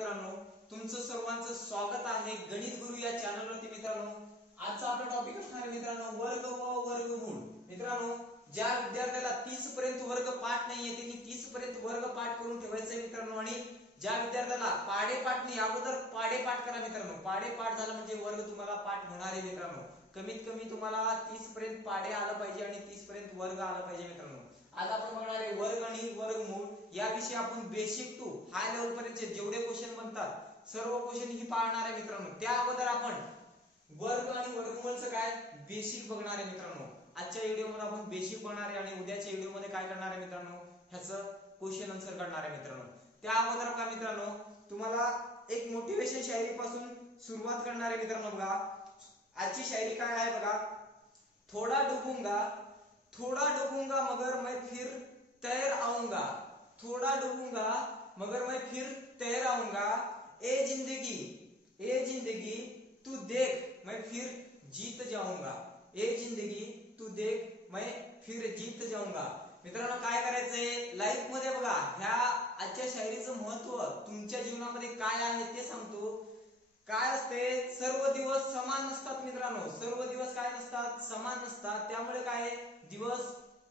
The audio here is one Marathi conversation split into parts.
मित्रांनो, तुमचं सर्वांचं स्वागत आहे गणित गुरु या चॅनलवरती मित्रांनो। आजचा आपला टॉपिक असणार आहे मित्रांनो वर्ग व वर्गमूळ। मित्रांनो, ज्या विद्यार्थ्याला 30 पर्यंत वर्ग पाठ नाहीये त्यांनी 30 पर्यंत वर्ग पाठ करून ठेवायचं मित्रांनो। आणि ज्या विद्यार्थ्याला पाढे पाठ नाही अगोदर पाढे पाठ करा मित्रांनो। पाढे पाठ झालं म्हणजे वर्ग तुम्हाला पाठ होणार आहे मित्रांनो। कमीत कमी तुम्हाला 30 पर्यंत पाढे आलं पाहिजे आणि 30 पर्यंत वर्ग आला पाहिजे मित्रांनो। आज आपण बघणार आहे वर्ग आणि वर्गमूळ याविषयी। आपण बेसिक टू हाय लेवल पर्यंतचे जेवढे क्वेश्चन बनतात सर्व क्वेश्चन ही पाहणार आहे मित्रांनो। त्या अगोदर आपण वर्ग आणि वर्गमूळचं काय बेसिक बघणार आहे मित्रांनो। आजच्या व्हिडिओमध्ये आपण बेसिक बघणार आहे आणि उद्याच्या व्हिडिओमध्ये काय करणार आहे मित्रांनो, ह्याचं क्वेश्चन आन्सर करणार आहे मित्रांनो। त्या अगोदर का मित्रांनो तुम्हाला एक मोटिवेशन शायरी पासून सुरुवात करणार आहे मित्रांनो। बघा आजची शायरी काय आहे बघा। थोड़ा डूबूंगा मगर मैं फिर तैर आऊंगा। थोड़ा डूबूंगा मगर मैं फिर तैर आऊंगा। ए जिंदगी तू देख मैं फिर जीत जाऊंगा। ए जिंदगी तू देख मैं फिर जीत जाऊंगा। मित्रांनो काय करायचंय लाईफ मध्ये बघा, ह्या आजच्या शायरीचं महत्व तुमच्या जीवनामध्ये काय आहे ते सांगतो। काय असते, सर्व दिवस समान नसतात मित्रांनो। सर्व दिवस काय नसतात, समान नसतात। त्यामुळे काय दिवस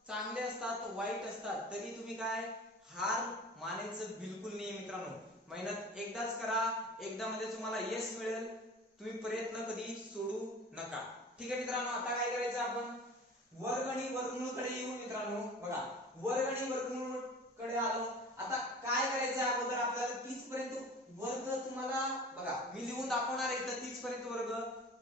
चांगले असतात वाईट असतात, तरी तुम्ही काय हार मानायचं बिलकुल नाही मित्रांनो। मेहनत एकदाच करा, एकदा मध्ये तुम्हाला यश मिळेल। तुम्ही प्रयत्न कधी सोडू नका। ठीक आहे मित्रांनो, आता काय करायचं आपण वर्ग आणि वर्गमूळ कडे येऊ मित्रांनो। बघा वर्ग आणि वर्गमूळ कडे आलो। आता काय करायचं अगोदर आपल्याला 30 पर्यंत वर्ग तुम्हाला बघा मी लिहून दाखवणार आहे तर 30 पर्यंत वर्ग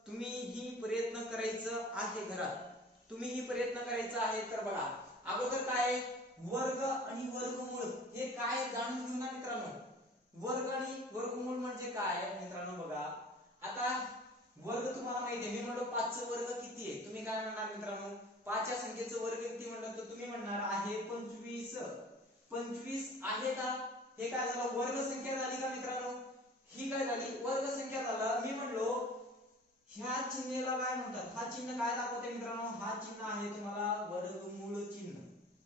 तुम्ही ही प्रयत्न करायचं आहे घरात। तुम्ही ही प्रयत्न करायचं आहे। तर बघा अगोदर काय वर्ग आणि वर्गमूळ हे काय जाणून घेऊ ना मित्रांनो। वर्ग आणि वर्गमूळ म्हणजे काय मित्रांनो बघा, आता वर्ग तुम्हाला माहिती आहे। मी म्हणलो 5 चा वर्ग किती आहे, तुम्ही काय म्हणणार मित्रांनो 5 या संख्येचं वर्ग किती म्हणलं तर तुम्ही म्हणणार आहे 25। 25 आहे का, हे काय झालं वर्ग संख्या झाली का मित्रांनो। ही काय झाली वर्ग संख्या झालं। मी म्हणलो ह्या चिन्हाला काय म्हणतात, हा चिन्ह काय दाखवते मित्रांनो, हा चिन्ह आहे तुम्हाला वर्गमूळ चिन्ह।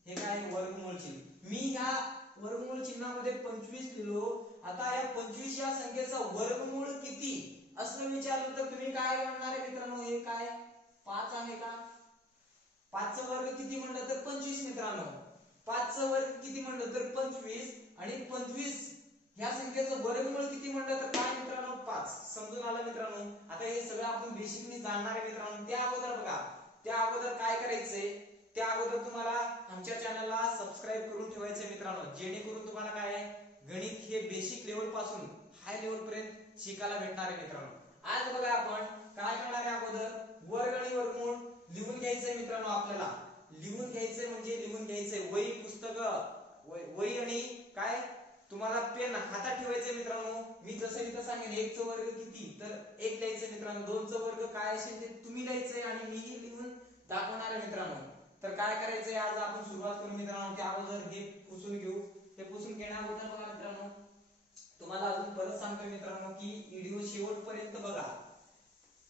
हे काय वर्गमूळ चिन्ह। मी ह्या वर्गमूळ चिन्हामध्ये 25 लिहिलो। आता या 25 या संख्येचा वर्गमूळ किती असं विचारलं तर तुम्ही काय म्हणणार आहे मित्रांनो, हे काय 5 आहे का। 5 चा वर्ग किती म्हणलं तर 25 मित्रांनो। 5 चा वर्ग किती म्हणलं तर 25 आणि 25 ह्या संख्येचं वर्गमूळ किती म्हणलं तर काय मित्रांनो 5। समजून आलं मित्रांनो। आता हे सगळं आपण बेसिकली जाणणार आहे मित्रांनो। त्या अगोदर बघा, त्या अगोदर काय करायचंय, त्या अगोदर तुम्हाला आमच्या चॅनलला सबस्क्राइब करून ठेवायचंय मित्रांनो, जेणेकरून तुम्हाला काय गणित हे बेसिक लेवल पासून हाय लेवल पर्यंत शिकायला भेटणार आहे मित्रांनो। आज बघा आपण काय करणार आहे, अगोदर वर्ग आणि वर्गमूळ लिहून घ्यायचंय मित्रांनो। आपल्याला लिहून घ्यायचंय म्हणजे लिहून घ्यायचंय वही पुस्तक वही आणि काय तुम्हाला पेन हातात ठेवायचंय मित्रांनो। मी जसं इथं सांगेन 1 चा वर्ग किती तर 1 लिहायचं मित्रांनो। 2 चा वर्ग काय असेल ते तुम्ही लिहायचंय आणि मीही लिहून दाखवणार आहे मित्रांनो। तर काय करायचंय आज आपण सुरुवात करू मित्रांनो। त्या अगोदर हे पुसून घेऊ। हे पुसून घेण्याअगोदर बघा मित्रांनो, तुम्हाला अजून परत सांगतो मित्रांनो की व्हिडिओ शेवटपर्यंत बघा।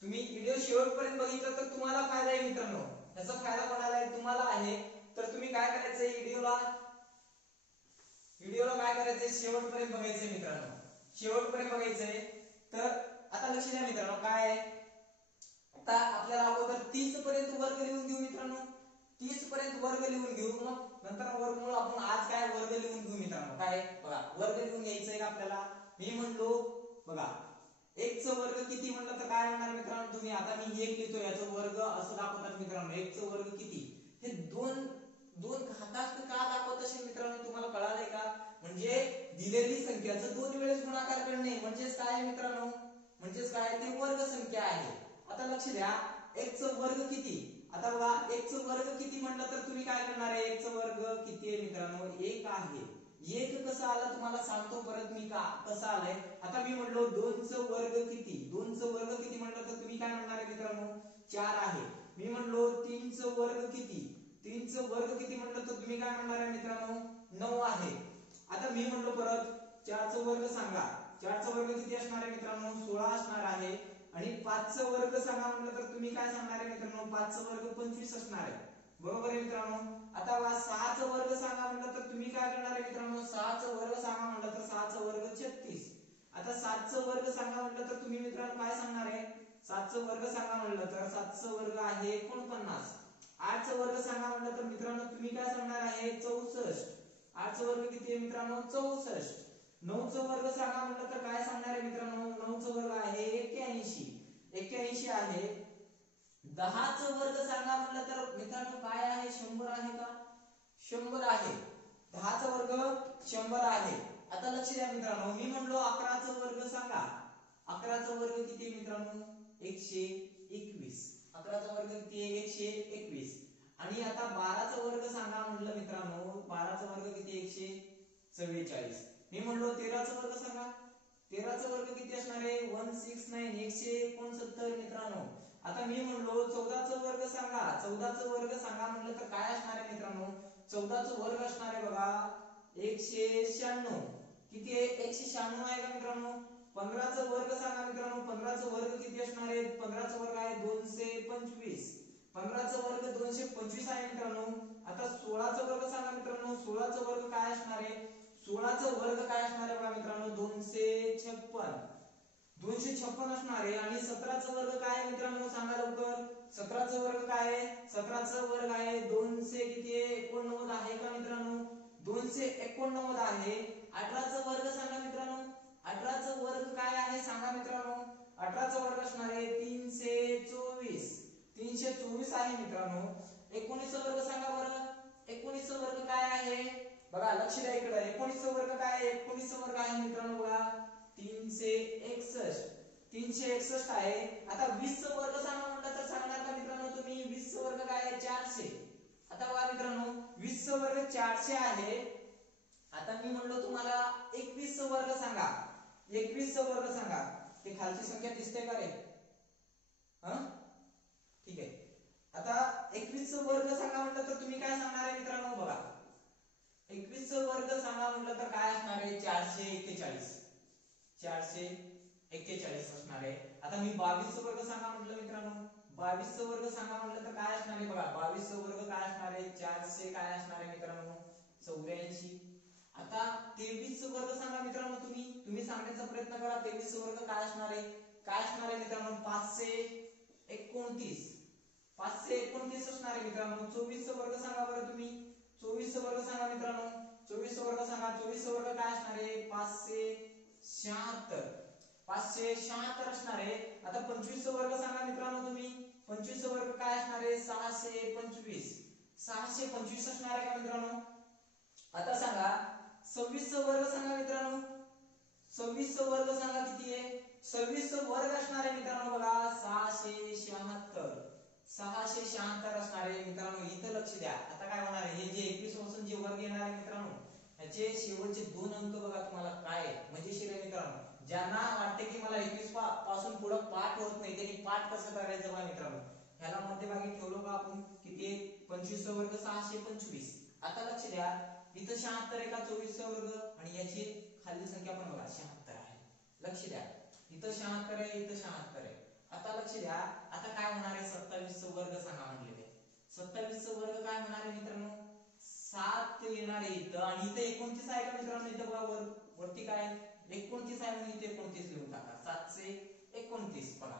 तुम्ही व्हिडिओ शेवटपर्यंत बघितलं तर तुम्हाला फायदा आहे मित्रांनो। याचा फायदा कोणाला आहे, तुम्हाला आहे। तर तुम्ही काय करायचंय व्हिडिओला काय करायचंय शेवटपर्यंत बघायचंय मित्रांनो। शेवटपर्यंत बघायचंय। तर आता लक्ष द्या मित्रांनो, काय आहे आता आपल्याला अगोदर 30 पर्यंत वर्ग लिहून घेऊ मित्रांनो। 30 पर्यंत वर्ग लिहून घेऊ, मग नंतर वर्गमूळ आपण आज काय वर्ग लिहून घेऊ मित्रांनो। काय बघा वर्ग लिहून घ्यायचंय का आपल्याला। मी म्हणलो बघा 1 चा वर्ग किती म्हणलं तर काय म्हणणार मित्रांनो तुम्ही, आता मी 1 लिहितो याचा वर्ग असं दाखवतात मित्रांनो। 1 चा वर्ग किती, हे 2 घातांक का दाखवत असेल मित्रांनो तुम्हाला कळालंय का, म्हणजे दिलेली संख्याचं 2 वेळेस गुणाकार करणे म्हणजेच काय मित्रांनो, म्हणजेच काय ते वर्ग संख्या आहे। आता लक्ष द्या 1 चा वर्ग किती, आता बघा 1 चा वर्ग किती म्हणलं तर तुम्ही काय करणार आहे 1 चा वर्ग किती आहे मित्रांनो 1 आहे। 1 कसं आलं तुम्हाला सांगतो परत मी का कसं आलंय। आता मी म्हणलो 2 चा वर्ग किती, 2 चा वर्ग किती म्हणलं तर तुम्ही काय म्हणणार आहे मित्रांनो 4 आहे। मी म्हणलो 3 चा वर्ग किती, 3 चा वर्ग किती म्हणलं तर तुम्ही काय म्हणणार आहे मित्रांनो 9 आहे। आता मी म्हणलो परत 4 चा वर्ग सांगा, 4 चा वर्ग किती असणार आहे मित्रांनो 16 असणार आहे। आणि 5 चा वर्ग सांगा म्हटलं तर तुम्ही काय सांगणार आहे मित्रांनो 5 चा वर्ग 25 असणार आहे, बरोबर आहे मित्रांनो। आता 6 चा वर्ग सांगा म्हटलं तर तुम्ही काय करणार आहे मित्रांनो 6 चा वर्ग सांगा म्हटलं तर 6 चा वर्ग 36। आता 7चा वर्ग सांगा म्हटलं तर तुम्ही मित्रांनो काय सांगणार आहे? 7चा वर्ग सांगा म्हटलं तर 7चा वर्ग आहे 49. 8चा वर्ग सांगा म्हटलं तर मित्रांनो तुम्ही काय सांगणार आहे? 64. 8चा वर्ग किती आहे मित्रांनो? 64. 9चा वर्ग सांगा म्हटलं तर काय सांगणार आहे मित्रांनो? 9चा वर्ग आहे 81. 81 आहे. 10चा वर्ग सांगा म्हटलं तर मित्रांनो काय आहे? 100 आहे का? 100 आहे. 10चा वर्ग 100 आहे. आता लक्ष द्या मित्रांनो, मी म्हणलो 11चा वर्ग सांगा. 11चा वर्ग किती आहे मित्रांनो? 121. 11चा वर्ग किती आहे? 121. आणि आता 12चा वर्ग सांगा म्हटलं मित्रांनो, 12चा वर्ग किती? 144. मी म्हणलो 13चा वर्ग सांगा. 13चा वर्ग किती असणार आहे? 169. 169 मित्रांनो. आता मी म्हणलो 14चा वर्ग सांगा. 14चा वर्ग सांगा म्हटलं तर काय असणार आहे मित्रांनो? 14चा वर्ग असणार आहे बघा 196. किती आहे? 196 आहे का मित्रांनो? 15चा वर्ग सांगा मित्रांनो. 15चा वर्ग किती असणार आहे? 15चा वर्ग आहे 225. 15चा वर्ग 225 आहे मित्रांनो. आता 16चा वर्ग सांगा मित्रांनो. 16चा वर्ग काय असणार आहे? 16चा वर्ग काय असणार आहे बघा मित्रांनो? 256. 256 असणार आहे. आणि 17चा वर्ग काय आहे मित्रांनो? सांगा लवकर. 17चा वर्ग काय आहे? 17चा वर्ग आहे 200 किती आहे? 89 आहे का मित्रांनो? 289 आहे. 18चा वर्ग सांगा मित्रांनो. 18चा वर्ग काय आहे सांगा मित्रांनो. 18चा वर्ग असणार आहे 324. 324 आहे मित्रांनो. 19चा वर्ग सांगा बरं. 19चा वर्ग काय आहे? बघा लक्ष द्या इकडे. 19चा वर्ग काय आहे? 19चा वर्ग आहे मित्रांनो बघा 361. 361 आहे. आता 20चा वर्ग सांगा म्हटलं तर सांगणार का मित्रांनो तुम्ही? 20चा वर्ग काय आहे? 400. आता बघा मित्रांनो 20चा वर्ग 400 आहे. आता मी म्हणलो तुम्हाला 21चा वर्ग सांगा. 21चा वर्ग सांगा. ते खालची संख्या दिसते का रे? ठीक आहे. आता 21चा वर्ग सांगा म्हटलं तर तुम्ही काय सांगणार आहे मित्रांनो? बघा 21चा वर्ग सांगा म्हटलं तर काय असणार आहे? 441. 441 असणार आहे. आता मी 22चा वर्ग सांगा म्हटलं मित्रांनो. 22चा वर्ग सांगा म्हटलं तर काय असणार आहे? बघा 22चा वर्ग काय असणार आहे? 400 काय असणार आहे मित्रांनो? 84. आता 23चा वर्ग सांगा मित्रांनो. तुम्ही सांगण्याचा प्रयत्न करा. 23चा वर्ग काय असणार आहे? काय असणार आहे मित्रांनो? 529. 529 असणार आहे मित्रांनो. 24चा वर्ग सांगा बरं तुम्ही. 24चा वर्ग सांगा मित्रांनो. 24चा वर्ग सांगा. 24चा वर्ग काय असणार आहे? 576. 576 असणार आहे. आता 25चा वर्ग सांगा मित्रांनो तुम्ही. 25चा वर्ग काय असणार आहे? 625. 625 असणार आहे का मित्रांनो? आता सांगा 26चा वर्ग सांगा मित्रांनो. 26चा वर्ग सांगा किती आहे? 26चा वर्ग असणार आहे मित्रांनो बघा 676. 676 असणार आहे मित्रांनो. इथं लक्ष द्या. आता काय होणार आहे? हे जे 21 पासून जे वर्ग येणार आहे मित्रांनो, याचे शेवटचे 2 अंक बघा तुम्हाला काय मजेशीर आहे मित्रांनो. ज्यांना वाटते की मला 21 पासून पुढे पाठ होत नाही त्यांनी पाठ कसं करायचं बघा मित्रांनो. ह्याला मध्यभागी ठेवलो का आपण किती? 25चा वर्ग 625. आता लक्ष द्या इथं 76 आहे का 24चा वर्ग, आणि याची खाली संख्या पण बघा 76 आहे. लक्ष द्या इथं 76 आहे, इथं 76 आहे. आता लक्ष द्या. आता काय होणार आहे? 27चा वर्ग सांगा म्हटले. 27चा वर्ग काय होणार आहे मित्रांनो? 7 येणार आहे इथं, आणि इथं 29 आहे का मित्रांनो? इथं बघा वरती काय 29 आहे म्हणून इथे 29 लिहून टाका. 729 बघा.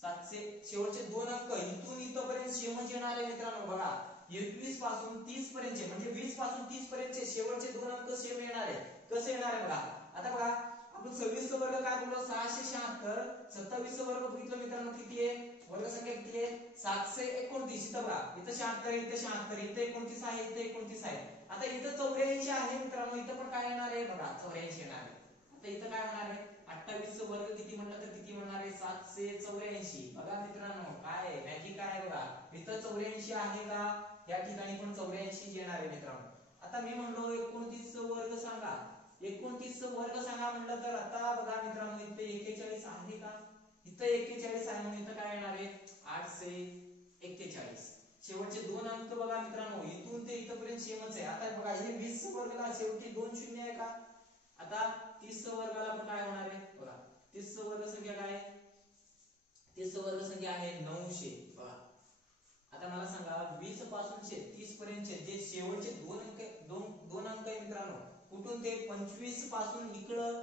700 शेवटचे 2 अंक इथून इथपर्यंत सेमच येणार आहे मित्रांनो. बघा 21 पासून 30 पर्यंतचे म्हणजे 20 पासून 30 पर्यंतचे शेवटचे 2 अंक सेम येणार आहे. कसे येणार आहे बघा. आता बघा आपण 26चा वर्ग काय बोललो? 676. 27चा वर्ग बघितलं मित्रांनो किती आहे? वर्ग संख्या किती आहे? 729. इथं बघा इथं 76, इथं 76, इथं 29 आहे, इथं 29 आहे. आता इथं 84 आहे मित्रांनो. इथं पण काय येणार आहे? बघा 84 येणार आहे. आता इथं काय होणार आहे? 28चा वर्ग किती म्हटलं तर किती म्हणणार आहे? 784. बघा मित्रांनो काय मॅजिक काय आहे बघा. इथं 84 आहे का? या ठिकाणी पण 84 येणार आहे मित्रांनो. आता मी म्हणलो 29चा वर्ग सांगा. 29चा वर्ग सांगा म्हटलं तर आता बघा मित्रांनो इथे 41 आहे का? इथं 41 आहे म्हणून इथं काय येणार आहे? 841. शेवटचे 2 अंक बघा मित्रांनो इथून ते इथपर्यंत सेमच आहे. आता बघा हे 20चा वर्गला शेवटी 2 शून्य आहे का? आता 30चा वर्गाला पण काय होणार आहे? बघा 30चा वर्ग संख्या काय आहे? 30चा वर्ग संख्या आहे 900. बघा आता मला सांगा 20 पासून 30 पर्यंतचे जे शेवटचे 2 अंक आहे मित्रांनो, कुठून ते 25 पासून इकडं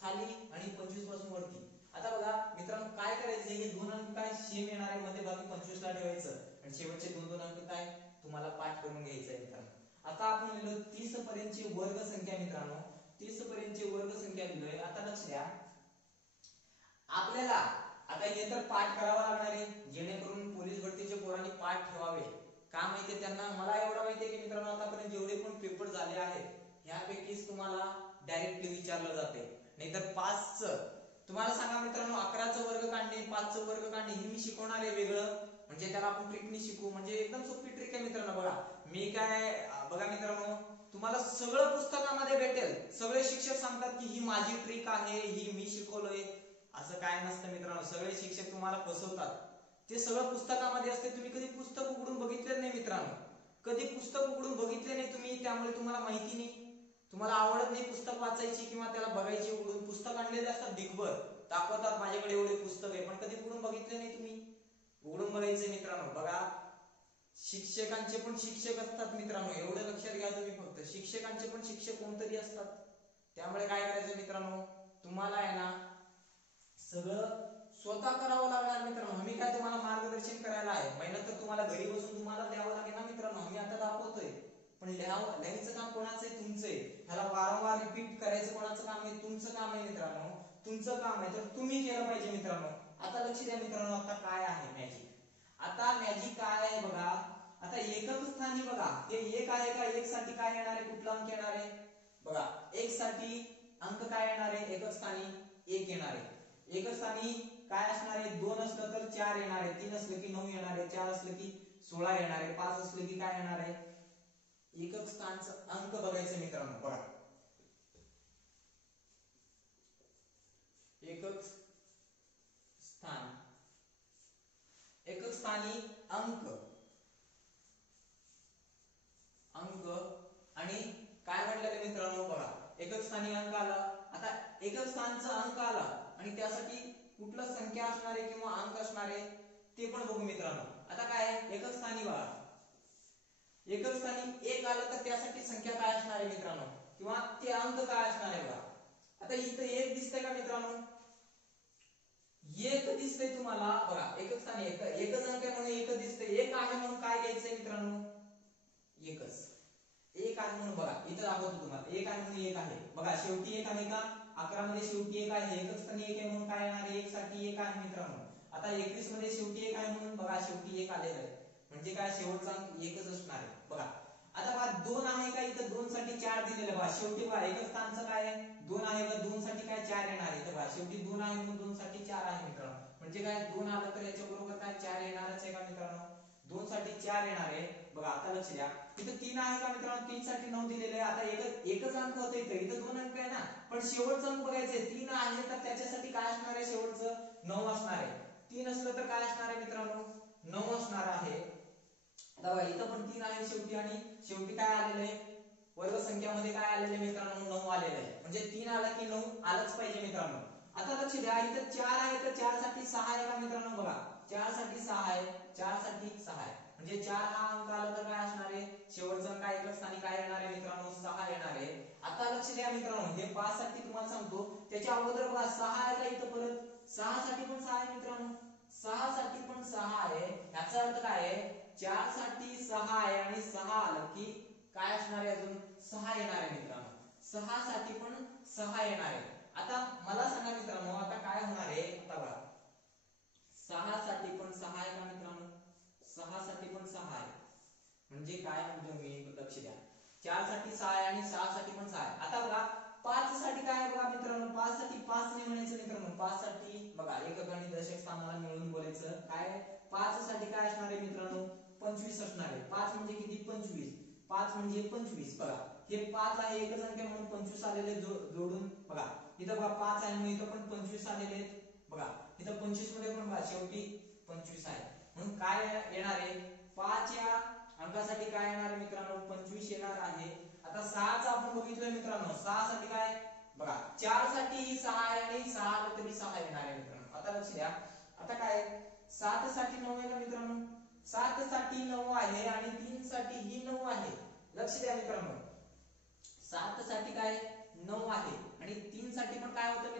खाली आणि 25 पासून वरती. आता बघा मित्रांनो काय करायचं, हे दोन अंक काय सेम येणार आहे, मध्यभागी 25 ला ठेवायचं आणि शेवटचे दोन दोन अंक काय तुम्हाला पाठ करून घ्यायचं आहे मित्रांनो. आता आपण लिहिलो 30 पर्यंतची वर्ग संख्या मित्रांनो, 30 पर्यंतची वर्ग संख्या लिहिलोय. आता लक्ष द्या, आपल्याला आता हे तर पाठ करावा लागणार आहे, जेणेकरून पोलीस भरतीचे पोरांनी पाठ ठेवावे. का माहितीये त्यांना, मला एवढं माहितीये की मित्रांनो आतापर्यंत जेवढे पण पेपर झाले आहेत ह्यापैकीच तुम्हाला डायरेक्टली विचारलं जाते. नाहीतर 5चं तुम्हाला सांगा मित्रांनो, 11चं वर्ग काढणे, 5चं वर्ग काढणे हे मी शिकवणार आहे वेगळं, म्हणजे त्याला आपण ट्रिकनी शिकू. म्हणजे एकदम सोपी ट्रिक आहे मित्रांनो. बघा मी काय, बघा मित्रांनो तुम्हाला सगळं पुस्तकामध्ये भेटेल, सगळे शिक्षक सांगतात की ही माझी ट्रिक आहे, ही मी शिकवलोय. असं काय नसतं मित्रांनो, सगळे शिक्षक तुम्हाला फसवतात. ते सगळं पुस्तकामध्ये असते, तुम्ही कधी पुस्तक उघडून बघितलेच नाही मित्रांनो, कधी पुस्तक उघडून बघितले नाही तुम्ही, त्यामुळे तुम्हाला माहिती नाही, तुम्हाला आवडत नाही पुस्तक वाचायची किंवा त्याला बघायची. उघडून पुस्तक आणलेले असतात ढिगभर, दाखवतात माझ्याकडे एवढे पुस्तक आहे, पण कधी उघडून बघितले नाही तुम्ही. उघडून बघायचे मित्रांनो. बघा शिक्षकांचे पण शिक्षक असतात मित्रांनो, एवढं लक्षात घ्या तुम्ही. फक्त शिक्षकांचे पण शिक्षक कोणतरी असतात. त्यामुळे काय करायचं मित्रांनो, तुम्हाला आहे ना सगळं स्वतः करावं लागणार मित्रांनो. मी काय तुम्हाला मार्गदर्शन करायला आहे, मेहनत तर तुम्हाला घरी बसून तुम्हाला द्यावं लागेल ना मित्रांनो. आम्ही आता दाखवतोय, पण लिहायचं काम कोणाचं आहे, तुमचं आहे. ह्याला वारंवार रिपीट करायचं कोणाचं काम आहे, तुमचं काम आहे मित्रांनो. तुमचं काम आहे तर तुम्ही केलं पाहिजे मित्रांनो. आता लक्ष द्या मित्रांनो, आता काय आहे मॅजिक. आता मॅजिक काय आहे बघा. आता एकक स्थानी बघा, हे एक आहे का, एक साठी काय येणार आहे, कुठला अंक येणार आहे बघा. एक साठी अंक काय येणार आहे, एकक स्थानी 1 येणार आहे. एकक स्थानी काय असणार आहे, 2 असलं तर 4 येणार आहे, 3 असलं की 9 येणार आहे, 4 असलं की 16 येणार आहे, 5 असलं की काय येणार आहे. एकक स्थानचं अंक बघायचं मित्रांनो. बघा एकक स्थान, एकक स्थानी अंक, अंक आणि काय म्हटलं मित्रांनो. बघा एकक स्थानी अंक आला. आता एकक स्थानचा अंक आला आणि त्यासाठी कुठलं संख्या असणार आहे किंवा अंक असणार आहे ते पण बघू मित्रांनो. आता काय आहे एकक स्थानी बघा, एकक स्थानी 1 आलं तर त्यासाठी संख्या काय असणार आहे मित्रांनो, किंवा ते अंक काय असणार आहे बघा. आता इथं 1 दिसतंय का मित्रांनो, 1 दिसतंय तुम्हाला. बघा एकक स्थानी एकच अंक आहे म्हणून 1 दिसतंय. 1 आहे म्हणून काय घ्यायचंय मित्रांनो, 1च. 1 आहे म्हणून बघा इथं दाखवतो तुम्हाला, 1 आहे म्हणून 1 आहे. बघा शेवटी 1 आहे का, 11 मध्ये शेवटी 1 आहे, एकच स्थानी 1 आहे म्हणून काय येणार आहे, 1 साठी 1 आहे मित्रांनो. आता 21 मध्ये शेवटी 1 आहे म्हणून बघा शेवटी 1 आलेलं आहे, म्हणजे काय शेवटचा अंक 1च असणार आहे. बघा आता बघा 2 आहे का, इथं 2 साठी 4 दिलेलं बघा. शेवटी बघा एकच स्थानचं काय आहे, 2 आहे का, 2 साठी काय 4 येणार आहे. तर बघा शेवटी 2 आहे म्हणून 2 साठी 4 आहे मित्रांनो. म्हणजे काय 2 आलं तर याच्या बरोबर काय 4 येणारच आहे का मित्रांनो. 2 साठी 4 येणार आहे. बघा आता लक्ष द्या, इथं 3 आहे का मित्रांनो, 3 साठी 9 दिलेलं आहे. आता एकच अंक होतं इथं 2 अंक आहे ना, पण शेवटचं अंक बघायचंय. 3 आहे तर त्याच्यासाठी काय असणार आहे, शेवटचं 9 असणार आहे. 3 असलं तर काय असणार आहे मित्रांनो, 9 असणार आहे. आता बघा इथं पण 3 आहे शेवटी, आणि शेवटी काय आलेलं आहे, वर्ग संख्यामध्ये काय आलेलं आहे मित्रांनो, 9 आलेलं आहे. म्हणजे 3 आला की 9 आलंच पाहिजे मित्रांनो. आता लक्ष द्या, इथं 4 आहे तर 4 साठी 6 आहे का मित्रांनो. बघा 4 साठी 6 आहे, 4 साठी 6 आहे, म्हणजे 4 हा अंक आला तर काय असणार आहे, शेवटचा अंक एकक स्थानी काय येणार आहे मित्रांनो, 6 येणार आहे. आता लक्ष द्या मित्रांनो, हे 5 साठी तुम्हाला सांगतो, त्याच्या अगोदर बघा 6 आहे का इथं, परत 6 साठी पण 6 आहे मित्रांनो, 6 साठी पण 6 आहे. याचा अर्थ काय आहे, 4 साठी 6 आहे आणि 6 आलं की काय असणार आहे, अजून 6 येणार आहे मित्रांनो. 6 साठी पण 6 येणार आहे. आता मला सांगा मित्रांनो, आता काय होणार आहे, आता बघा 6 साठी पण 6 आहे का मित्रांनो, 6 साठी पण 6 आहे, म्हणजे काय म्हणतो मी, लक्ष द्या, 4 साठी 6 आहे आणि 6 साठी पण 6 आहे. आता बघा 5 साठी काय आहे बघा मित्रांनो, 5 साठी 5 नाही म्हणायचं मित्रांनो. 5 साठी बघा एकक आणि दशक स्थानाला मिळून बोलायचं. काय 5 साठी काय असणार आहे मित्रांनो, 25 असणार आहे. 5 म्हणजे किती, 25. 5 म्हणजे 25. बघा हे 5 आहे, एकच अंक म्हणून 25 आलेले जोडून बघा. इथं बघा 5 आहे म्हणून इथं पण 25 आलेले आहेत. बघा इथं 25 मध्ये पण बघा शेवटी 25 आहे, म्हणून काय येणार आहे, 5 या अंकासाठी काय येणार आहे मित्रांनो, 25 येणार आहे. आता 6 चा आपण बघितलं मित्रांनो, 6 साठी काय बघा, 4 साठी 6 आहे आणि 6 आलं तरी 6 येणार आहे मित्रांनो. आता लक्ष द्या, आता काय 7 साठी 9 आहे का मित्रांनो, 7 साठी 9 आहे आणि 3 साठी ही 9 आहे. लक्ष द्या मित्रांनो, 7 साठी काय 9 आहे आणि 3 साठी पण काय होतं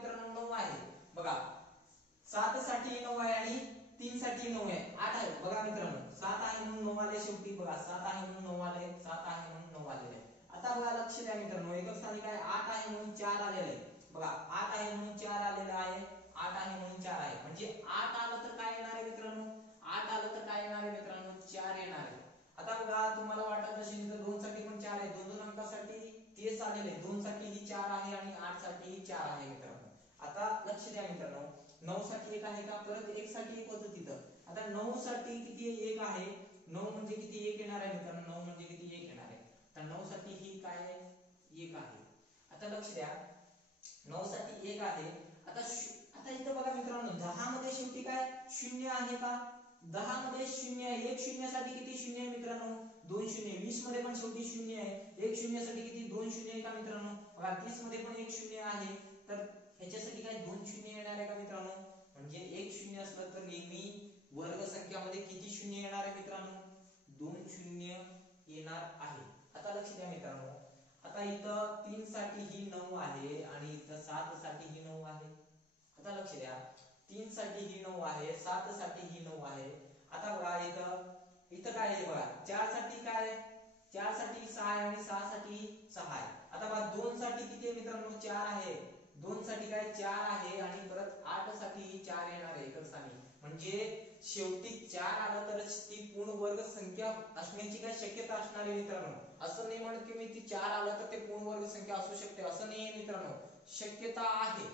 द्या मित्रांनो, एकक स्थानी काय 8 आहे म्हणून 4 आलेलं आहे बघा, 8 आहे म्हणून 4 आलेलं आहे, 8 आहे म्हणून 4 आहे, म्हणजे 8 आलं तर काय येणार आहे मित्रांनो, 8 आलं तर काय येणार आहे मित्रांनो, 4 येणार आहे. आता बघा तुम्हाला वाटत असेल तर 2 साठी पण 4 आहे, 2 अंकासाठी तेच आलेले आहे, 2 साठी ही 4 आहे आणि 8 साठी ही 4 आहे मित्रांनो. आता लक्ष द्या मित्रांनो, 9 साठी 1 आहे का, परत 1 साठी 1 होतं तिथं. आता 9 साठी किती 1 आहे, 9 म्हणजे किती 1 येणार आहे मित्रांनो, 9 म्हणजे किती 1 येणार आहे. तर 9 साठी ही काय आहे 1 आहे. आता लक्ष द्या 9 साठी 1 आहे. आता इथं बघा मित्रांनो 10 मध्ये शेवटी काय 0 आहे का, 10 मध्ये 0 आहे, 1 शून्यासाठी किती 0 आहे मित्रांनो, 2 शून्य. 20 मध्ये पण शेवटी 0 आहे, 1 शून्यासाठी किती 2 शून्य आहे का मित्रांनो, बघा 30 मध्ये पण 1 शून्य आहे, तर ह्याच्यासाठी काय 2 शून्य येणार आहे का मित्रांनो, म्हणजे 1 शून्य असलं तर नेहमी वर्ग संख्यामध्ये किती शून्य येणार आहे मित्रांनो, 2 शून्य येणार आहे. आता लक्ष द्या मित्रांनो, आता इथं 3 साठी ही 9 आहे आणि इथं 7 साठी ही 9 आहे. आता लक्ष द्या 3 साठी ही 9 आहे, 7 साठी ही 9 आहे. आता बघा इथं काय आहे बघा, 4 साठी काय, 4 साठी 6 आहे आणि 6 साठी 6 आहे. आता बघा 2 साठी किती आहे मित्रांनो 4 आहे, 2 साठी काय 4 आहे आणि परत 8 साठी 4 येणार आहे एकक स्थानी, म्हणजे शेवटी 4 आलं तरच ती पूर्ण वर्ग संख्या असण्याची काय शक्यता असणार आहे मित्रांनो. असं नाही म्हणत की मी ती 4 आलं तर ते पूर्ण वर्ग संख्या असू शकते, असं नाही आहे मित्रांनो, शक्यता आहे.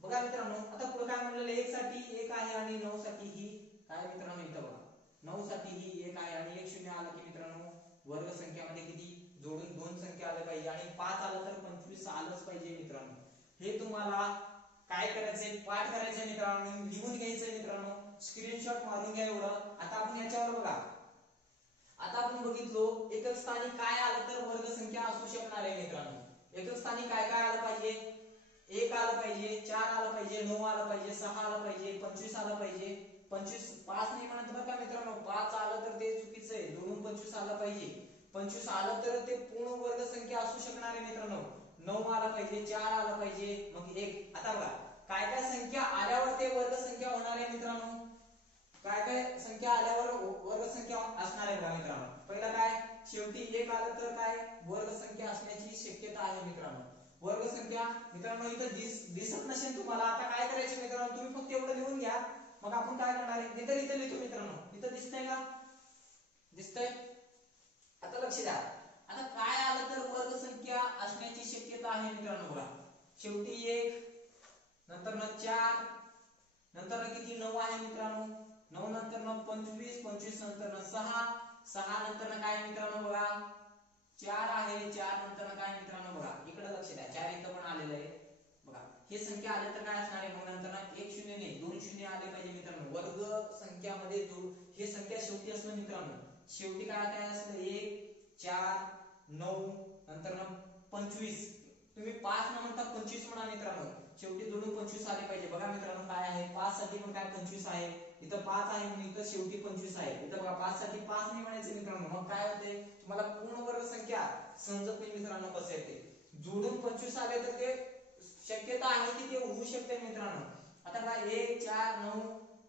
बघा मित्रांनो आता पुढे काय म्हणलेलं 1 साठी 1 आहे आणि 9 साठी ही काय मित्रांनो, इथं बघा 9 साठी ही 1 आहे आणि 1 शून्य आलं की मित्रांनो वर्ग संख्यामध्ये किती जोडून 2 संख्या आल्या पाहिजे आणि 5 आलं तर 25 आलंच पाहिजे मित्रांनो. हे तुम्हाला काय करायचंय, पाठ करायचंय मित्रांनो, लिहून घ्यायचंय मित्रांनो, स्क्रीनशॉट मारून घ्या एवढं. आता आपण याच्यावर बघा, आता आपण बघितलो एकक स्थानी काय आलं तर वर्ग संख्या असू शकणार आहे मित्रांनो. एकक स्थानी काय काय आलं पाहिजे, 1 आलं पाहिजे, 4 आलं पाहिजे, 9 आलं पाहिजे, 6 आलं पाहिजे, 25 आलं पाहिजे. 25 5 नाही म्हणत बरं का मित्रांनो, 5 आलं तर ते चुकीचं आहे, जोडून 25 आलं पाहिजे. 25 आलं तर ते पूर्ण वर्ग संख्या असू शकणार आहे मित्रांनो. 9 आलं पाहिजे, 4 आलं पाहिजे, मग 1. आता बघा काय काय संख्या आल्यावर ते वर्ग संख्या होणार आहे मित्रांनो, काय काय संख्या आल्यावर वर्ग संख्या असणार आहे बघा मित्रांनो. पहिला काय शेवटी 1 आलं तर काय वर्ग संख्या असण्याची शक्यता आहे मित्रांनो. वर्ग संख्या मित्रांनो इथं दिसत नसेल तुम्हाला, आता काय करायचं मित्रांनो, तुम्ही फक्त एवढं लिहून घ्या. मग आपण काय करणार आहे, इथं लिहितो मित्रांनो, इथं दिसतंय का, दिसतंय. आता लक्ष द्या, आता काय आलं तर वर्ग संख्या असण्याची शक्यता आहे मित्रांनो. बघा शेवटी 1, नंतर 4, नंतर किती 9 आहे मित्रांनो, 9 नंतर 25, 25 नंतर 6, 6 नंतर काय मित्रांनो बघा 4 आहे, 4 नंतर काय मित्रांनो बघा इकडे लक्ष द्या, 4 इथं पण आलेलं आहे बघा. हे संख्या आले तर काय असणार आहे, मग नंतर 1 शून्य नाही 2 शून्य आले पाहिजे मित्रांनो. वर्ग संख्यामध्ये हे संख्या शेवटी असलं मित्रांनो, शेवटी काय काय असलं 1, 4, 9 नंतर 25. तुम्ही 5 न म्हणता 25 म्हणा मित्रांनो, शेवटी जोडून 25 आले पाहिजे. बघा मित्रांनो काय आहे 5 साठी पण काय 25 आहे, इथं 5 आहे म्हणून इथं शेवटी 25 आहे. इथं बघा 5 साठी 5 नाही म्हणायचं मित्रांनो, मग काय होते तुम्हाला पूर्ण वर्ग संख्या समजत नाही मित्रांनो कसं येते. जोडून 25 आले तर ते शक्यता आहे की ते होऊ शकते मित्रांनो. आता बघा 1, 4, 9,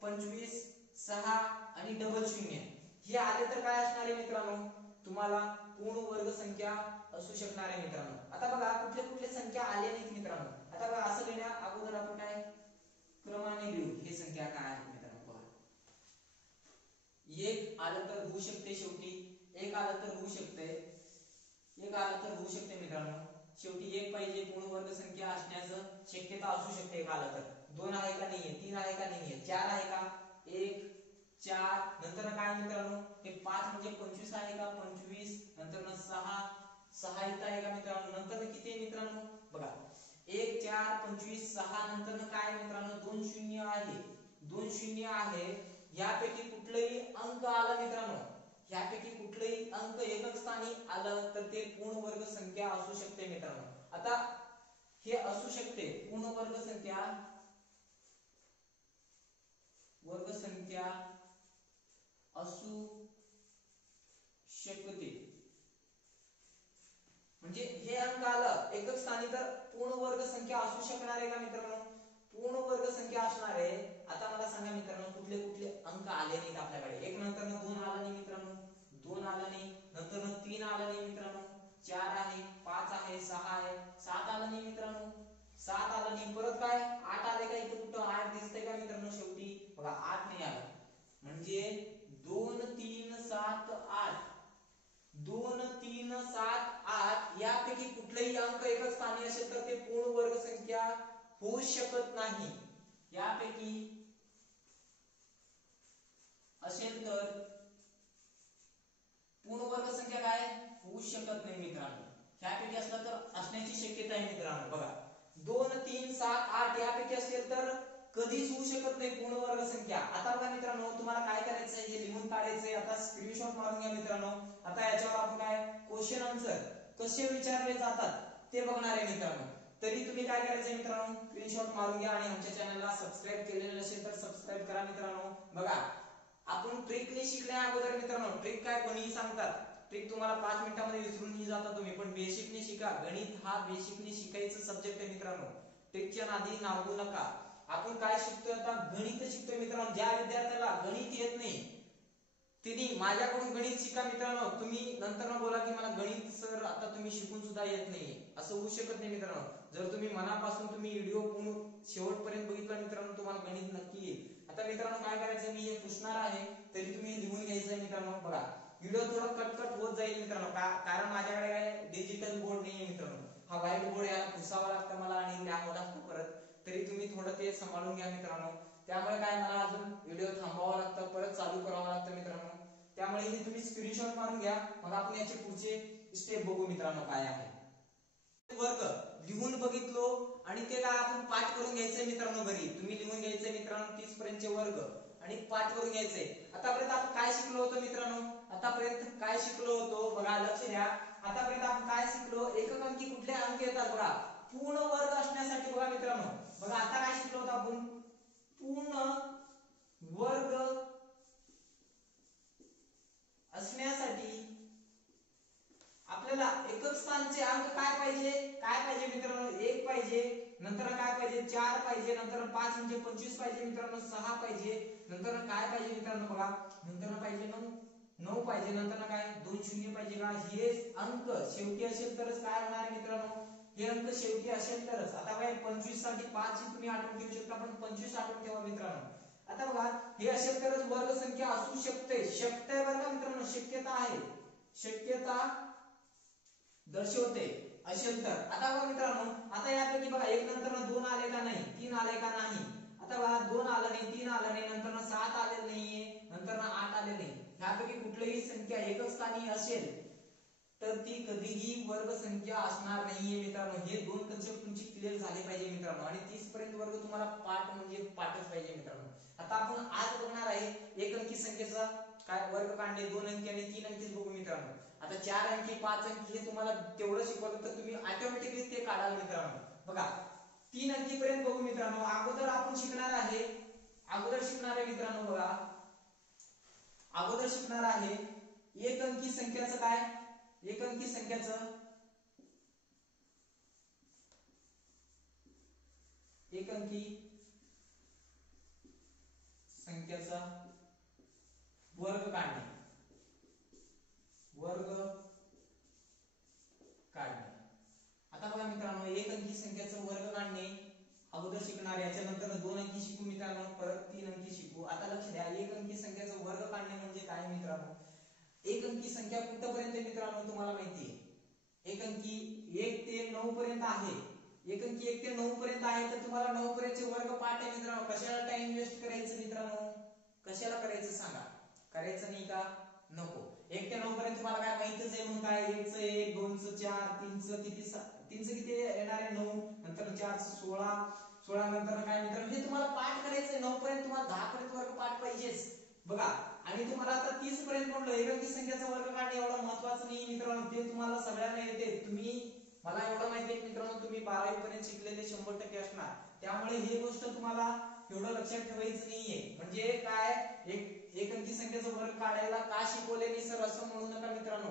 25, 6 आणि डबल 0 हे आले तर काय असणार आहे मित्रांनो, तुम्हाला पूर्ण वर्ग संख्या असू शकणार आहे मित्रांनो. आता बघा कुठले कुठले संख्या आले नाहीत मित्रांनो. आता बघा असं लिहिण्या अगोदर आपण काय क्रमाने लिहू, हे संख्या काय आहेत मित्रांनो. बघा 1 आलं तर होऊ शकते, शेवटी 1 आलं तर होऊ शकते, 1 आलं तर होऊ शकते मित्रांनो. शेवटी 1 पाहिजे, पूर्ण वर्ग संख्या असण्याचं शक्यता असू शकते 1 आलं तर. 2 आहे का नाहीये, 3 आहे का नाहीये, 4 आहे का, 1, 4 नंतर काय मित्रांनो हे 5 म्हणजे 25 आहे का, 25 नंतर 6, 6 इथं आहे का मित्रांनो, नंतर किती आहे मित्रांनो बघा 1, 4, 25, 6 नंतर काय मित्रांनो 2 शून्य आहे, 2 शून्य आहे. यापैकी कुठलंही अंक आला मित्रांनो, यापैकी कुठलंही अंक एकक स्थानी आलं तर ते पूर्ण वर्ग संख्या असू शकते मित्रांनो. आता हे असू शकते पूर्ण वर्ग संख्या असू शकते, म्हणजे हे अंक आलं एकक स्थानी तर पूर्ण वर्ग संख्या असू शकणार आहे का मित्रांनो, पूर्ण वर्ग संख्या असणार आहे. आता मला सांगा मित्रांनो कुठले कुठले अंक आले नाहीत आपल्याकडे. 1 नंतर 2 आला नाही मित्रांनो, 2 आला नाही, नंतर 3 आला नाही मित्रांनो, 4 आहे, 5 आहे, 6 आहे, 7 आलं नाही मित्रांनो, 7 आलं नाही. परत काय 8 आले का, इथे कुठं 8 दिसतंय का मित्रांनो, शेवटी बघा 8 नाही आलं. म्हणजे 2 3 7 8, 2 3 7 8 यापैकी कुठलेही अंक एकच स्थानी असेल तर ते पूर्ण वर्ग संख्या होऊ शकत नाही. यापैकी असेल तर पूर्ण वर्ग संख्या काय होऊ शकत नाही मित्रांनो. यापैकी असलं तर असण्याची शक्यता आहे मित्रांनो. बघा 2 3 7 8 यापैकी असेल तर कधीच होऊ शकत नाही पूर्ण वर्ग संख्या. आता बघा मित्रांनो, तुम्हाला काय करायचंय, हे लिहून काढायचंय. आता स्क्रीनशॉट मारून घ्या मित्रांनो. आता याच्यावर आपण काय क्वेश्चन आन्सर कसे विचारले जातात ते बघणार आहे मित्रांनो. तरी तुम्ही काय करायचंय मित्रांनो, स्क्रीनशॉट मारून घ्या आणि आमच्या चॅनलला सबस्क्राइब केलेलं नसेल तर सबस्क्राइब करा मित्रांनो. बघा आपण ट्रिकने शिकण्या अगोदर मित्रांनो, ट्रिक काय कोणीही सांगतात, ट्रिक तुम्हाला 5 मिनिटांमध्ये विसरून जाता तुम्ही, पण बेसिकने शिका. गणित हा बेसिकने शिकायचं सब्जेक्ट आहे मित्रांनो. ट्रिकच्या नादी लागू नका. आपण काय शिकतोय आता, गणित शिकतोय मित्रांनो. ज्या विद्यार्थ्याला गणित येत नाही तिने माझ्याकडून गणित शिका मित्रांनो. तुम्ही नंतर बोला की मला गणित सर आता तुम्ही शिकून सुद्धा येत नाही, असं होऊ शकत नाही मित्रांनो. जर तुम्ही मनापासून तुम्ही व्हिडिओ पूर्ण शेवटपर्यंत बघितला मित्रांनो, तुम्हाला गणित नक्की येईल. आता मित्रांनो काय करायचं, मी हे पुसणार आहे तरी तुम्ही लिहून घ्यायचं मित्रांनो. बघा व्हिडिओ थोडा कट होत जाईल मित्रांनो, कारण माझ्याकडे काय डिजिटल बोर्ड नाहीये मित्रांनो. हा व्हाईट बोर्ड याला पुसावा लागतं मला आणि लॅब लागतो परत. तरी तुम्ही थोडं ते सांभाळून घ्या मित्रांनो. त्यामुळे काय मला अजून व्हिडिओ थांबवावा लागतं, परत चालू करावं लागतं मित्रांनो. त्यामुळे हे तुम्ही स्क्रीनशॉट मारून घ्या, मग आपण याचे पुढचे स्टेप बघू मित्रांनो काय आहे. वर्ग लिहून बघितलो आणि ते काय आपण पाठ करून घ्यायचंय मित्रांनो घरी. तुम्ही लिहून घ्यायचंय मित्रांनो 30 पर्यंतचे वर्ग आणि पाठ करून घ्यायचंय. आतापर्यंत आपण काय शिकलो होतो मित्रांनो, आतापर्यंत काय शिकलो होतो बघा, लक्ष द्या. आतापर्यंत आपण काय शिकलो, एकक अंकी कुठले अंक येतात बघा पूर्ण वर्ग असण्यासाठी. बघा मित्रांनो, बघा आता काय शिकलो होतो आपण, पूर्ण वर्ग असण्यासाठी आपल्याला एकक स्थानचे अंक काय पाहिजे मित्रांनो, 1 पाहिजे, नंतर काय पाहिजे 4 पाहिजे, नंतर 5 म्हणजे 25 पाहिजे मित्रांनो, 6 पाहिजे, नंतर काय पाहिजे मित्रांनो बघा, नंतर पाहिजे 9 पाहिजे, नंतर काय 2 शून्य पाहिजे का. हे अंक शेवटी असेल तरच काय होणार आहे मित्रांनो, हे अंक शेवटी असेल तरच. आता काय 25 साठी 5 ही तुम्ही आठवून ठेवू शकता, पण 25 आठवून ठेवा मित्रांनो. आता बघा हे असेल तरच वर्ग संख्या असू शकते. शक्यता बघा मित्रांनो, शक्यता आहे, शक्यता दर्शवते असेल तर. आता बघा मित्रांनो, आता यापैकी बघा 1 नंतर 2 आले का नाही, 3 आले का नाही. आता बघा 2 आलं नाही, 3 आलं नाही, नंतर 7 आले नाहीये, नंतर 8 आले नाही. यापैकी कुठलीही संख्या एकच स्थानी असेल तर ती कधीही वर्ग संख्या असणार नाहीये मित्रांनो. हे दोन कन्सेप्ट तुमची क्लिअर झाले पाहिजे मित्रांनो. आणि 30 पर्यंत वर्ग तुम्हाला पाठ म्हणजे पाठच पाहिजे मित्रांनो. आता आपण आज बघणार आहे एक अंकी संख्येचा काय वर्ग काढणे, 2 अंकी आणि 3 अंकीच बघू मित्रांनो. आता 4 अंकी 5 अंकी हे तुम्हाला तेवढं शिकवलं तर तुम्ही ऑटोमॅटिकली ते काढाल मित्रांनो. बघा 3 अंकी पर्यंत बघू मित्रांनो. अगोदर आपण शिकणार आहे मित्रांनो, बघा अगोदर शिकणार आहे एक अंकी संख्याचं काय, एक अंकी संख्याचं एक अंकी संख्याचा वर्ग काढणे, वर्ग काढणे. आता बघा मित्रांनो, एक अंकी संख्याचं वर्ग काढणे अगोदर शिकणार. याच्यानंतर 2 अंकी शिकू मित्रांनो, परत 3 अंकी शिकू. आता लक्ष द्या, एक अंकी संख्याचं वर्ग काढणे म्हणजे काय मित्रांनो. एक अंकी संख्या कुठपर्यंत मित्रांनो तुम्हाला माहिती आहे, एक अंकी 1 ते 9 पर्यंत आहे. एक अंकी 1 ते 9 पर्यंत आहे तर तुम्हाला 9 पर्यंतचे वर्ग पाठ आहे मित्रांनो. कशाला टाइम वेस्ट करायचं मित्रांनो, कशाला करायचं सांगा, करायचं नाही का, नको. 1 ते 9 पर्यंत तुम्हाला काय माहितच आहे म्हणून काय 1 च 1, 2 च 4, 3 च किती, 3 च किती येणार आहे 9, नंतर 4 च 16, 16 नंतर काय मित्रांनो हे तुम्हाला पाठ करायचंय. 9 पर्यंत तुम्हाला 10 पर्यंत वर्ग पाठ पाहिजेच बघा. आणि तुम्हाला आता 30 पर्यंत म्हटलं एक अंकी संख्याचा वर्ग काढणे एवढं महत्त्वाचं नाही मित्रांनो, ते तुम्हाला सगळ्यांना येते. तुम्ही मला एवढं माहिती आहे मित्रांनो, तुम्ही 12वी पर्यंत शिकलेले 100% असणार, त्यामुळे ही गोष्ट तुम्हाला एवढं लक्षात ठेवायचं नाहीये. म्हणजे काय एक अंकी संख्येचा वर्ग काढायला का शिकवले नाही सर असं म्हणू नका मित्रांनो.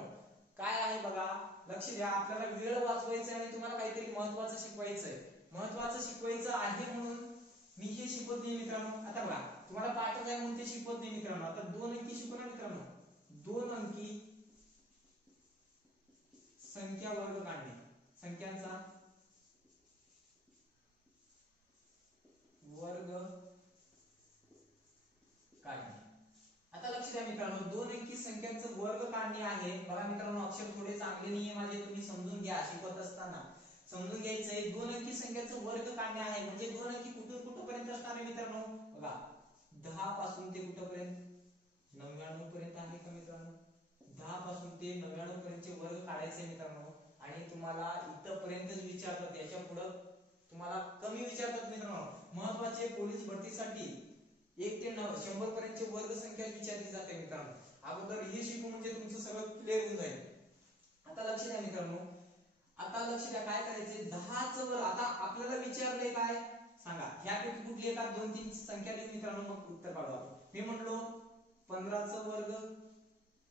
काय आहे बघा, लक्ष द्या, आपल्याला वेळ वाचवायचा आणि तुम्हाला काहीतरी महत्त्वाचं शिकवायचंय, महत्त्वाचं शिकवायचं आहे म्हणून मी हे शिकवत नाही मित्रांनो. आता बघा तुम्हाला पाठच आहे म्हणून ते शिकवत नाही मित्रांनो. आता 2 अंकी शिकू ना मित्रांनो. 2 अंकी संख्या वर्ग काढणे, संख्यांचा वर्ग काढणे. आता लक्ष द्या मित्रांनो, दोन अंकी संख्यांचं वर्ग काढणे आहे. बघा मित्रांनो, अक्षर थोडे चांगले नाहीये माझे, तुम्ही समजून घ्या. शिकवत असताना समजून घ्यायचंय. दोन अंकी संख्यांचं वर्ग काढणे आहे म्हणजे दोन अंकी कुठून कुठपर्यंत असणार आहे मित्रांनो? बघा 10 पासून ते कुठपर्यंत? 99 पर्यंत आहे का मित्रांनो? 10 पासून ते 99 पर्यंतचे वर्ग काढायचे मित्रांनो. आणि तुम्हाला इथपर्यंतच विचारतात, याच्या पुढे तुम्हाला कमी विचारतात मित्रांनो. महत्त्वाचे पोलीस भरतीसाठी 1 ते 100 पर्यंतचे वर्ग संख्या विचारली जाते मित्रांनो. अगोदर हे शिकू म्हणजे तुमचं सगळं क्लिअर होऊन जाईल. आता लक्ष द्या मित्रांनो, आता लक्ष द्या काय करायचे. 10चं वर्ग आता आपल्याला विचारले काय सांगा, ह्यापैकी कुठली एका 2-3 संख्या देऊ मित्रांनो, मग उत्तर काढू आपण. मी म्हणलो 15चं वर्ग,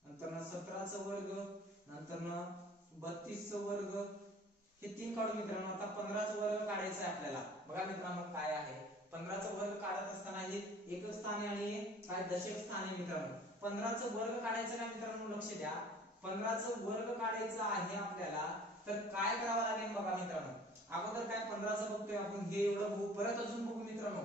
नंतर 17चं वर्ग, नंतर 32चं वर्ग, हे 3 काढू मित्रांनो. आता 15चं वर्ग काढायचं आहे आपल्याला. बघा मित्रांनो काय आहे, 15चं वर्ग काढत असताना हे एकक स्थान आहे आणि काय दशक स्थान आहे मित्रांनो. 15चं वर्ग काढायचं का मित्रांनो, लक्ष द्या. 15चं वर्ग काढायचं आहे आपल्याला, तर काय करावं लागेल बघा मित्रांनो. अगोदर काय 15चं बघतोय आपण, हे एवढं बघू, परत अजून बघू मित्रांनो.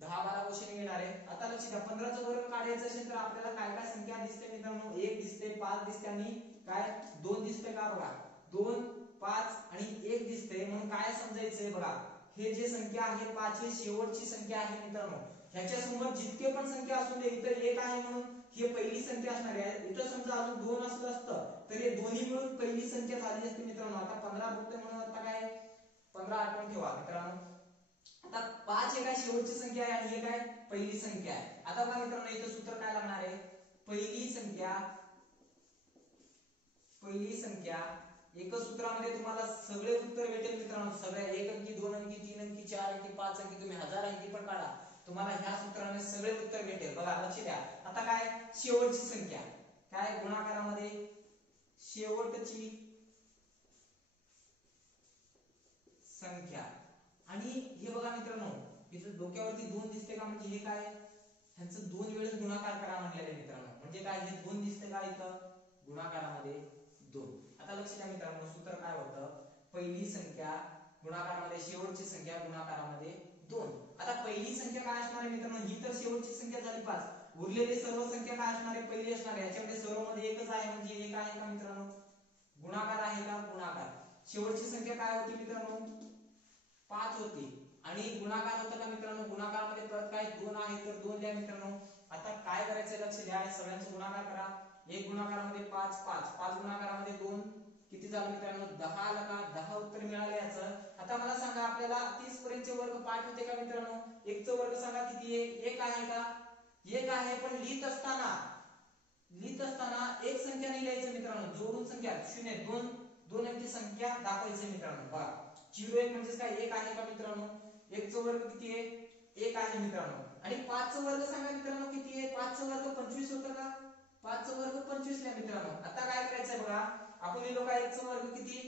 10-12 क्वेश्चन येणार आहे. आता लक्ष द्या, 15चं वर्ग काढायचं असेल तर आपल्याला काय काय संख्या दिसते मित्रांनो? 1 दिसते, 5 दिसते आणि काय 2 दिसते का? बघा 2, 5 आणि 1 दिसते. म्हणून काय समजायचंय बघा, हे जे संख्या आहे 5 ही शेवटची संख्या आहे मित्रांनो. ह्याच्या समोर जितके पण संख्या असू दे, इथं 1 आहे म्हणून ही पहिली संख्या असणार आहे. इथं समजा अजून 2 असलं असतं तर हे दोन्ही मिळून पहिली संख्या झाली असते मित्रांनो. आता 15 बघतोय म्हणून आता काय 15 आठवून ठेवा मित्रांनो. आता 5 हे काय शेवटची संख्या आहे आणि हे काय पहिली संख्या आहे. आता बघा मित्रांनो, इथं सूत्र काय लागणार आहे? पहिली संख्या एकच सूत्रामध्ये तुम्हाला सगळे उत्तर भेटेल मित्रांनो. सगळ्या 1 अंकी, 2 अंकी, 3 अंकी, 4 अंकी, 5 अंकी, तुम्ही 1000 अंकी पण काढा, तुम्हाला ह्या सूत्राने सगळे उत्तर भेटेल. बघा लक्ष द्या, आता काय शेवटची संख्या, काय गुणाकारामध्ये शेवटची संख्या. आणि हे बघा मित्रांनो, इथं डोक्यावरती 2 दिसते का? म्हणजे हे काय, ह्यांचं 2 वेळेस गुणाकार करा म्हटलेलं आहे मित्रांनो. म्हणजे काय, हे 2 दिसते का इथं गुणाकारामध्ये 2. आता लक्ष द्या मित्रांनो, सूत्र काय होतं? पहिली संख्या गुणाकारामध्ये शेवटची संख्या गुणाकारामध्ये 2. आता पहिली संख्या काय असणार आहे मित्रांनो? ही तर शेवटची संख्या झाली 5. उरलेले सर्व संख्या काय असणार आहे? पहिली असणार आहे. याच्यामध्ये सर्व मध्ये एकच आहे म्हणजे 1 आहे का मित्रांनो? गुणाकार आहे का? गुणाकार. शेवटची संख्या काय होती मित्रांनो? 5 होती. आणि गुणाकार होता का मित्रांनो? गुणाकारामध्ये परत काय 2 आहे तर 2 द्या मित्रांनो. आता काय करायचं लक्ष द्या, सगळ्यांचा गुणाकार करा. 1 गुणाकारामध्ये 5, 5 गुणाकारामध्ये 2, किती झालं मित्रांनो? 10 आला का? 10 उत्तर मिळाले याचं. आता मला सांगा, आपल्याला 30 पर्यंतचे वर्ग पाठ होते का मित्रांनो? 1 चा वर्ग सांगा किती आहे? 1 आहे का? 1 आहे. पण लिहित असताना एक संख्या नाही लिहायचं मित्रांनो, जोडून संख्या 0, 2 अंकी संख्या दाखवायची मित्रांनो. बघा 0-1 म्हणजे काय 1 आहे का मित्रांनो? 1 चा वर्ग किती आहे? 1 आहे मित्रांनो. आणि 5 चा वर्ग सांगा मित्रांनो किती आहे? 5 चा वर्ग 25 होता का? 5 चा वर्ग 25 ला मित्रांनो. आता काय करायचंय बघा, आपण लिहिलो का 1 चा वर्ग किती?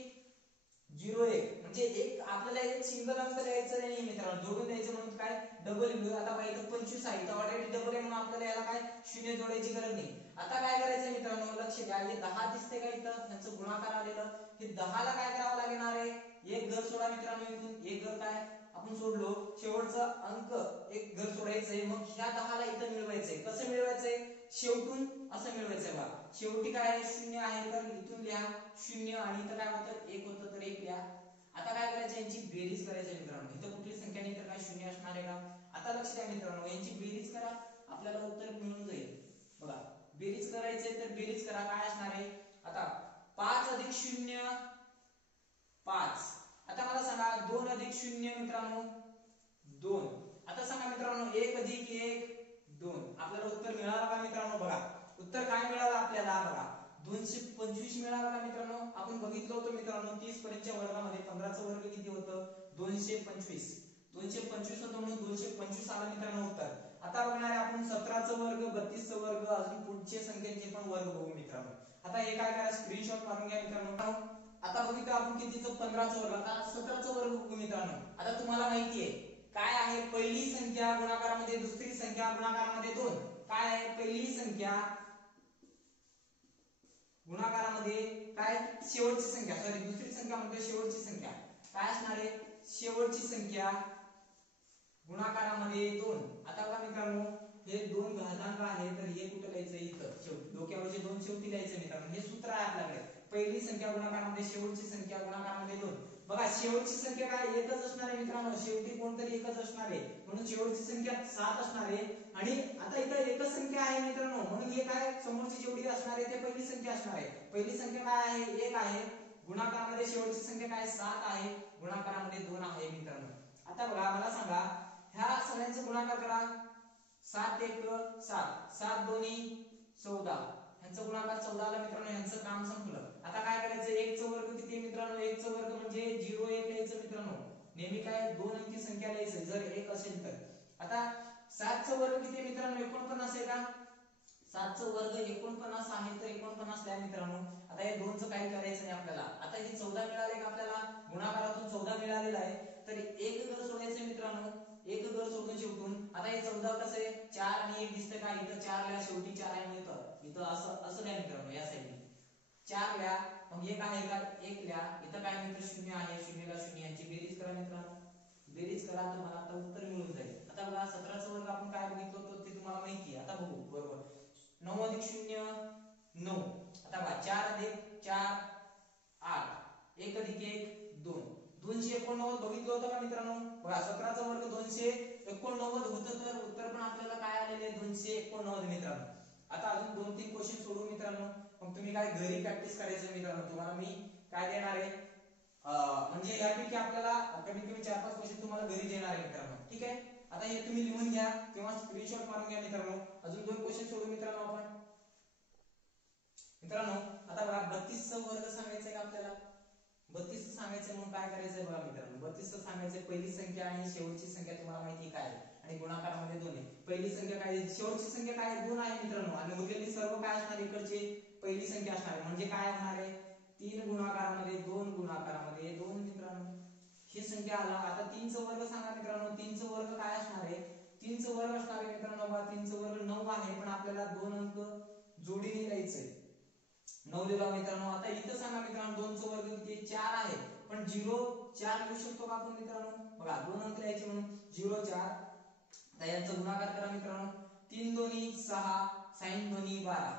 0-1 म्हणजे एक आपल्याला एक सिंगल अंक द्यायचं नाही मित्रांनो, जोडून द्यायचं म्हणून काय डबल लिहू. आता बघा इथं 25 आहे, तर ऑलरेडी डबल आहे म्हणून आपल्याला याला काय 0 जोडायची गरज नाही. आता काय करायचं मित्रांनो, लक्ष द्या, हे 10 दिसते का इथं? त्यांचं गुणाकार आलेलं. हे 10 ला काय करावं लागणार आहे? एक घर सोडा मित्रांनो. इथून एक घर काय आपण सोडलो, शेवटचा अंक एक घर सोडायचंय. मग ह्या 10 ला इथं मिळवायचंय. कसं मिळवायचंय? शेवटून असं मिळवायचंय. बघा शेवटी काय आहे? 0 आहे तर इथून लिहा 0 आणि इथं काय होतं? 1 होतं तर 1 लिहा. आता काय करायचं? यांची बेरीज करायची मित्रांनो. इथं कुठली संख्या नाही तर काय 0 असणार आहे का? आता लक्ष द्या मित्रांनो, यांची बेरीज करा, आपल्याला उत्तर मिळून जाईल. बघा बेरीज करायचे तर बेरीज करा. काय असणार आहे? आता 5 अधिक 0 5. आता मला सांगा 2 अधिक 0 मित्रांनो 2. आता सांगा मित्रांनो 1 अधिक 1 2. आपल्याला उत्तर मिळालं का मित्रांनो? बघा उत्तर काय मिळालं आपल्याला? बघा 225 मिळाला का मित्रांनो? आपण बघितलं होतं मित्रांनो 30 पर्यंतच्या वर्गामध्ये 15 चा वर्ग किती होतं? 225 होतं म्हणून 225 आला मित्रांनो उत्तर. आता बघणार आहे आपण 17 चा वर्ग, 32 चा वर्ग, अजून पुढचे संख्यांचे पण वर्ग बघू मित्रांनो. आता हे काय करा, स्क्रीनशॉट मारून घ्या मित्रांनो. आता बघितलं आपण कितीचं? 15 चा वर्ग. आता 17 चा वर्ग बघू मित्रांनो. आता तुम्हाला माहिती आहे काय आहे? पहिली संख्या गुणाकारामध्ये, दुसरी संख्या गुणाकारामध्ये 2. काय आहे? पहिली संख्या गुणाकारामध्ये काय शेवटची संख्या, सॉरी दुसरी संख्या म्हणतो शेवटची संख्या काय असणार आहे, शेवटची संख्या गुणाकारामध्ये 2. आता बघा मित्रांनो हे 2 घातांक आहे तर हे कुठे लिहायचं, इथं शेवटी डोक्यावरचे 2 शेवटी लिहायचे मित्रांनो. हे सूत्र आहे आपल्याकडे, पहिली संख्या गुणाकारामध्ये शेवटची संख्या गुणाकारामध्ये 2. बघा शेवटची संख्या काय एकच असणार आहे मित्रांनो, शेवटी कोणतरी एकच असणार आहे म्हणून शेवटची संख्या 7 असणार आहे. आणि आता इथं एकच संख्या आहे मित्रांनो म्हणून हे काय समोरची जेवढी असणार आहे ते पहिली संख्या असणार आहे. पहिली संख्या काय आहे, 1 आहे. गुणाकारामध्ये शेवटची संख्या काय 7 आहे, गुणाकारामध्ये 2 आहे मित्रांनो. आता बघा मला सांगा ह्या सगळ्यांचा गुणाकार करा. 7 1 7, 7 2 14, ह्यांचा गुणाकार 14 आला मित्रांनो. ह्यांचं काम संपलं. आता काय करायचं, 1 चा वर्ग किती मित्रांनो, 1 चा वर्ग म्हणजे 0 1 लिहायचं मित्रांनो. नेहमी काय 2 अंकी संख्या लिहायचं जर 1 असेल तर. आता 7 चा वर्ग किती मित्रांनो, 49 आहे का, 7 चा वर्ग 49 आहे तर 49 लिहा मित्रांनो. आता हे 2 चं काही करायचं नाही आपल्याला. आता हे 14 मिळाले का आपल्याला, गुणाकारातून 14 मिळालेला आहे तर एक घर सोडायचं मित्रांनो, एक घर सोडून शेवटून. आता हे 14 कसं आहे, 4 आणि 1 दिसतं का, इथं 4 लिहा, शेवटी 4 आहे इथं असं असं लिहा मित्रांनो. या साईडने 4 लिहा, मग 1 आहे का 1 लिहा, इथं काय मित्र 0 आहे, 0 ला 0, यांची बेरीज करा मित्रांनो. बेरीज करा तुम्हाला आता उत्तर मिळून जाईल. आता बघा 17 चा वर्ग आपण काय बघितलं होतं ते तुम्हाला माहिती आहे. आता बघू बरोबर 9 अधिक 0 9. आता बघा 4 अधिक 4 8, 1 अधिक 1 2. 289 बघितलं होतं का मित्रांनो. बघा 17 चा वर्ग 289 होतं तर उत्तर पण आपल्याला काय आलेले 289 मित्रांनो. आता अजून 2-3 क्वेश्चन सोडू मित्रांनो. मग तुम्ही काय घरी प्रॅक्टिस करायचं मित्रांनो. तुम्हाला मी काय देणार आहे, म्हणजे यापैकी आपल्याला कमीत कमी 4-5 क्वेश्चन तुम्हाला घरी देणार आहे मित्रांनो. ठीक आहे. आता हे तुम्ही लिहून घ्या किंवा स्क्रीनशॉट मारून घ्या मित्रांनो. अजून 2 क्वेश्चन सोडू मित्रांनो आपण. मित्रांनो आता बघा 32 चा वर्ग सांगायचा आहे का आपल्याला, 32 सांगायचं म्हणून काय करायचंय बघा मित्रांनो. 32 सांगायचंय, पहिली संख्या आणि शेवटची संख्या तुम्हाला माहिती काय आहे आणि गुणाकारामध्ये 2 आहे. पहिली संख्या काय, शेवटची संख्या काय 2 आहे मित्रांनो. आणि उरलेली सर्व काय असणार, इकडचे पहिली संख्या असणार आहे. म्हणजे काय होणार आहे, 3 गुणाकारामध्ये 2 गुणाकारामध्ये 2 मित्रांनो. ही संख्या आला. आता 3 चा वर्ग सांगा मित्रांनो. 3 चा वर्ग काय असणार आहे, 3 चा वर्ग असणार आहे मित्रांनो. बघा 3 चा वर्ग 9 आहे पण आपल्याला 2 अंक जोडीने लिहायचंय. 9 लिहिला मित्रांनो. आता इथं सांगा मित्रांनो 2 चा वर्ग किती 4 आहे पण 0 4 लिहू शकतो का आपण मित्रांनो. बघा 2 अंक लिहायचे म्हणून 0 4. आता यांचा गुणाकार करा मित्रांनो. 3 2 6 sin 2 12.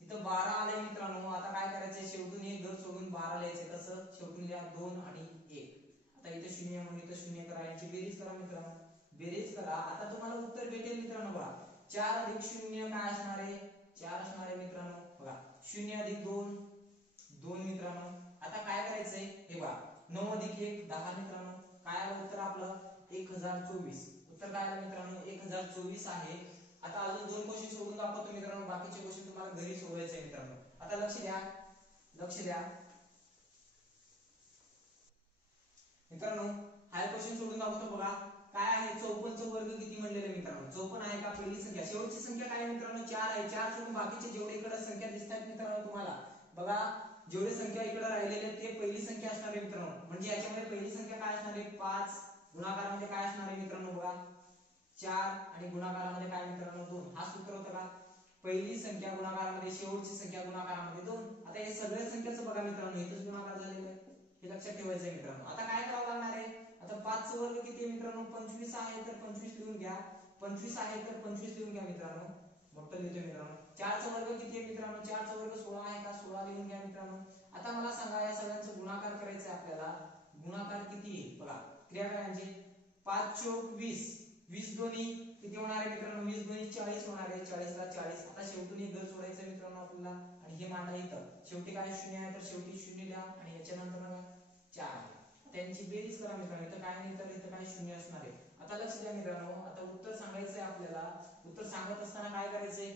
इथं 12 आले मित्रांनो. आता काय करायचंय, शेवटून एक घर सोडून 12 लिहायचं. कसं, शेवटून लिहा 2 आणि 1. आता इथं 0 म्हणून इथं 0 करा, यांची बेरीज करा मित्रांनो. बेरीज करा, आता तुम्हाला उत्तर भेटेल मित्रांनो. बघा 4 अधिक 0 काय असणार आहे, 4 असणार आहे मित्रांनो. बघा 0 अधिक 2 2 मित्रांनो. आता काय करायचंय, हे बघा 9 अधिक 1 10 मित्रांनो. काय आलं उत्तर आपलं 1024. उत्तर काय आलं मित्रांनो 1024 आहे. आता अजून 2 क्वेश्चन सोडून दाखवतो मित्रांनो. बाकीचे क्वेश्चन तुम्हाला घरी सोडवायचे आहे मित्रांनो. आता लक्ष द्या, लक्ष द्या मित्रांनो. हा क्वेश्चन सोडून दाखवतो. बघा काय आहे, 54 चा वर्ग किती म्हणलेले मित्रांनो. 54 आहे का, पहिली संख्या. शेवटची संख्या काय मित्रांनो 4 आहे. 4 सोडून बाकीचे जेवढे इकडे संख्या दिसतात मित्रांनो तुम्हाला, बघा जेवढे संख्या इकडे राहिलेले ते पहिली संख्या असणार आहे मित्रांनो. म्हणजे याच्यामध्ये पहिली संख्या काय असणार आहे 5. गुणाकारामध्ये काय असणार आहे मित्रांनो, बघा 4 आणि गुणाकारामध्ये काय मित्रांनो 2. हा सूत्र होतं का, पहिली संख्या गुणाकारामध्ये शेवटची संख्या गुणाकारामध्ये 2. आता हे सगळ्या संख्याचं बघा मित्रांनो इथेच गुणाकार झालेला आहे, हे लक्षात ठेवायचं आहे मित्रांनो. आता काय करावं लागणार आहे, आता 5 चा वर्ग किती आहे मित्रांनो, 25 आहे तर 25 लिहून घ्या. 25 आहे तर 25 लिहून घ्या मित्रांनो. मोठं लिहितो मित्रांनो. 4 चा वर्ग किती आहे मित्रांनो, 4 चा वर्ग 16 आहे का, 16 लिहून घ्या मित्रांनो. आता मला सांगा या सगळ्यांचा गुणाकार करायचा आहे आपल्याला. गुणाकार किती आहे बघा, क्रिया करायची. 5 चौक 20, 20 दोन्ही किती होणार आहे मित्रांनो, 20 दोन्ही 40 होणार आहे. 40 ला 40. आता शेवटून एक घर सोडायचं मित्रांनो आपल्याला आणि हे मांडा इथं. शेवटी काय 0 आहे तर शेवटी 0 लिहा आणि याच्यानंतर 4. त्यांची बेरीज करा मित्रांनो. इथं काय नाही तर इथं काय 0 असणार आहे. आता लक्ष द्या मित्रांनो. आता उत्तर सांगायचंय आपल्याला. उत्तर सांगत असताना काय करायचंय,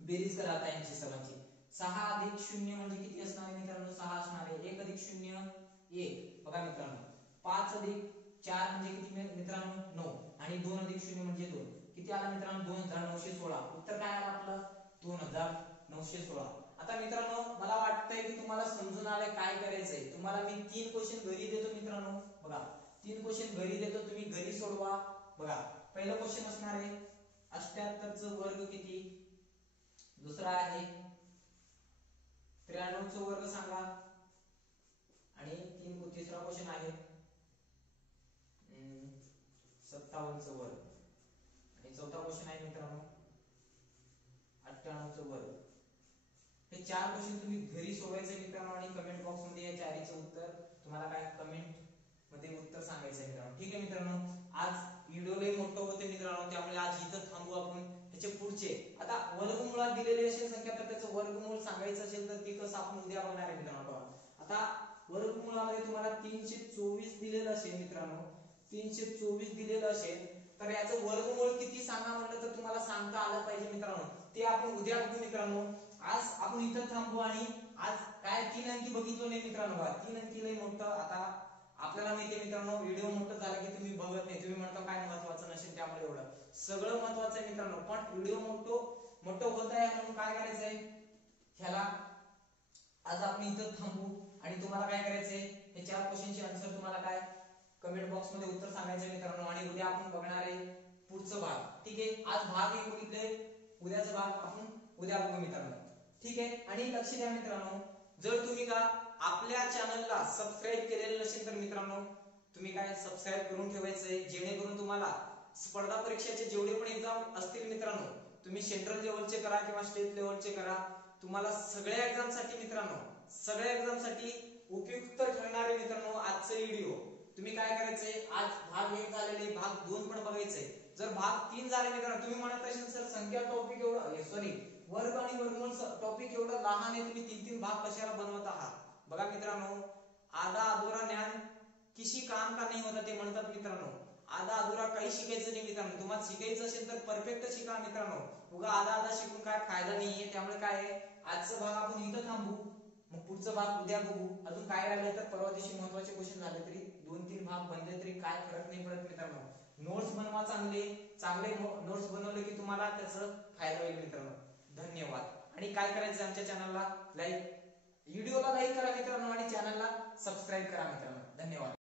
बेरीज करा आता यांची सर्वांची. 6 अधिक 0 म्हणजे किती असणार आहे मित्रांनो, 6 असणार आहे. 1 अधिक 0 1. बघा मित्रांनो 5 अधिक 4 म्हणजे किती मित्रांनो 9 आणि 2 अधिक 0 म्हणजे 2. किती आला मित्रांनो 2916. उत्तर काय आलं आपलं 2916. आता मित्रांनो मला वाटतंय की तुम्हाला समजून आलंय काय करायचंय. तुम्हाला मी 3 क्वेश्चन घरी देतो मित्रांनो. बघा 3 क्वेश्चन घरी देतो, तुम्ही घरी सोडवा. बघा पहिला क्वेश्चन असणार आहे 78 चा वर्ग किती, दुसरा आहे 93 चा वर्ग सांगा आणि तिसरा क्वेश्चन आहे 57 चा वर्ग आणि चौथा क्वेश्चन आहे मित्रांनो 98 चा वर्ग। हे चार क्वेश्चन तुम्ही घरी सोडवायचे मित्रांनो आणि कमेंट बॉक्स मध्ये या चारीचे उत्तर तुम्हाला काय कमेंट मध्ये उत्तर सांगायचं आहे मित्रांनो। ठीक आहे मित्रांनो, आज व्हिडिओ लय मोठा होते मित्रांनो, त्यामुळे आज इथं थांबू आपण। त्याचे पुढचे आता वर्गमूळात दिलेली असेल संख्या तर त्याचं वर्गमूळ सांगायचं असेल तर ती कसं आपण उद्या बघणार आहे मित्रांनो। आता वर्गमूळामध्ये तुम्हाला 324 दिलेलं असेल मित्रांनो, 324 दिलेलं असेल तर याचं वर्गमूळ किती सांगा म्हटलं तर तुम्हाला सांगता आलं पाहिजे मित्रांनो, ते आपण उद्या बघू मित्रांनो। आज आपण इथं थांबू आणि आज काय 3 अंकी बघितलो नाही मित्रांनो बघा, 3 अंकी लय मोठं आता आपल्याला माहिती आहे मित्रांनो, व्हिडिओ मोठा झाला की तुम्ही बघत नाही, तुम्ही म्हणता काय महत्त्वाचं नसेल त्यामुळे एवढं सगळं महत्त्वाचं आहे मित्रांनो, पण व्हिडिओ मोठं होत आहे म्हणून काय करायचं आहे ह्याला आज आपण इथं थांबू आणि तुम्हाला काय करायचंय हे चार क्वेश्चनचे आन्सर तुम्हाला काय कमेंट बॉक्स मध्ये उत्तर सांगायचे मित्रांनो आणि उद्या आपण बघणार आहे पुढचा भाग। ठीक आहे, आज भाग 1 बघितले, उद्याचा भाग आपण उद्या बघू मित्रांनो। ठीक आहे, आणि लक्ष द्या मित्रांनो, जर तुम्ही का आपल्या चॅनलला सबस्क्राइब केलेलं नसेल तर मित्रांनो तुम्ही काय सबस्क्राइब करून ठेवायचंय, जेणेकरून तुम्हाला स्पर्धा परीक्षेचे जेवढे पण एक्झाम असतील मित्रांनो, तुम्ही सेंट्रल लेवलचे करा किंवा स्टेट लेवलचे करा, तुम्हाला सगळ्या एक्झाम साठी मित्रांनो, सगळ्या एक्झाम साठी उपयुक्त ठरणारे मित्रांनो आजचा व्हिडिओ तुम्ही काय करायचंय, आज भाग 1 झालेले, भाग 2 पण बघायचंय। जर भाग 3 झाले मित्रांनो, तुम्ही म्हणत असाल सर संख्या टॉपिक एवढा सॉरी वर्ग आणि वर्गमूळ टॉपिक एवढा लहान आहे, तुम्ही 3-3 भाग कशाला बनवत आहात? बघा मित्रांनो, आधा अधुरा ज्ञान किसी काम का नहीं होता ते म्हणतात मित्रांनो, आधा अधुरा काही शिकायचं नाही मित्रांनो, तुम्हाला शिकायचं असेल तर परफेक्ट शिका मित्रांनो, उगा आधा शिकून काय फायदा नाहीये। त्यामुळे काय आहे आजचा भाग आपण इथं थांबू, मग पुढचा भाग उद्या बघू। अजून काय राहिलं तर परवा दिवशी महत्त्वाचे क्वेश्चन झाले तरी 2-3 भाग बनले तरी काय फरक नाही पडत मित्रांनो। नोट्स बनवा, चांगले नोट्स बनवले की तुम्हाला त्याचा फायदा होईल मित्रांनो। धन्यवाद। आणि काय करायचं आमच्या चॅनलला व्हिडिओला लाईक करा मित्रांनो आणि चॅनलला सबस्क्राइब करा मित्रांनो। धन्यवाद।